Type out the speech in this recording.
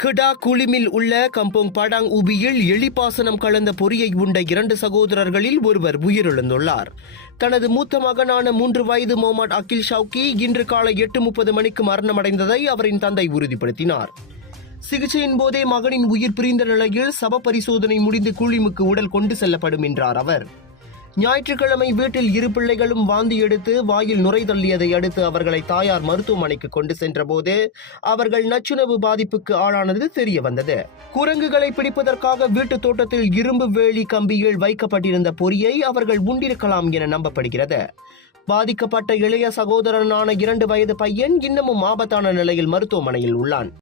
கிடா குளிமில் உள்ள கம்போங் படாங் உபியில் எலிப்பாசனம் கலந்த பொரியை உண்ட 2 சகோதரர்களில் ஒருவர் உயிரிழந்துள்ளார். தனது மூத்த மகனான 3 வயது முகமது அகில் ஷவுக்கி இன்று காலை 8:30 மணிக்கு மரணமடைந்ததை அவரின் தந்தை உறுதிப்படுத்தினார். சிகிச்சையின் போதே மகனின் உயிர் பிரிந்த நிலையில் சப பரிசோதனை முடிந்து குளிமுக்கு உடல் கொண்டு செல்லப்படும் என்றார் அவர். ஞாயிற்றுக்கிழமை வீட்டில் 2 பிள்ளைகளும் வாந்தி எடுத்து வாயில் நுரை தள்ளியதை அடுத்து அவர்களை தாயார் மருத்துவமனைக்கு கொண்டு சென்றபோது அவர்கள் நச்சுணவு பாதிப்புக்கு ஆளானது தெரிய வந்தது. குரங்குகளை பிடிப்பதற்காக வீட்டு தோட்டத்தில் இரும்பு வேலி கம்பியில் வைக்கப்பட்டிருந்த பொரியை அவர்கள் உண்டிருக்கலாம் என நம்பப்படுகிறது. பாதிக்கப்பட்ட இளைய சகோதரனான 2 வயது பையன் இன்னமும் ஆபத்தான நிலையில் மருத்துவமனையில் உள்ளான்.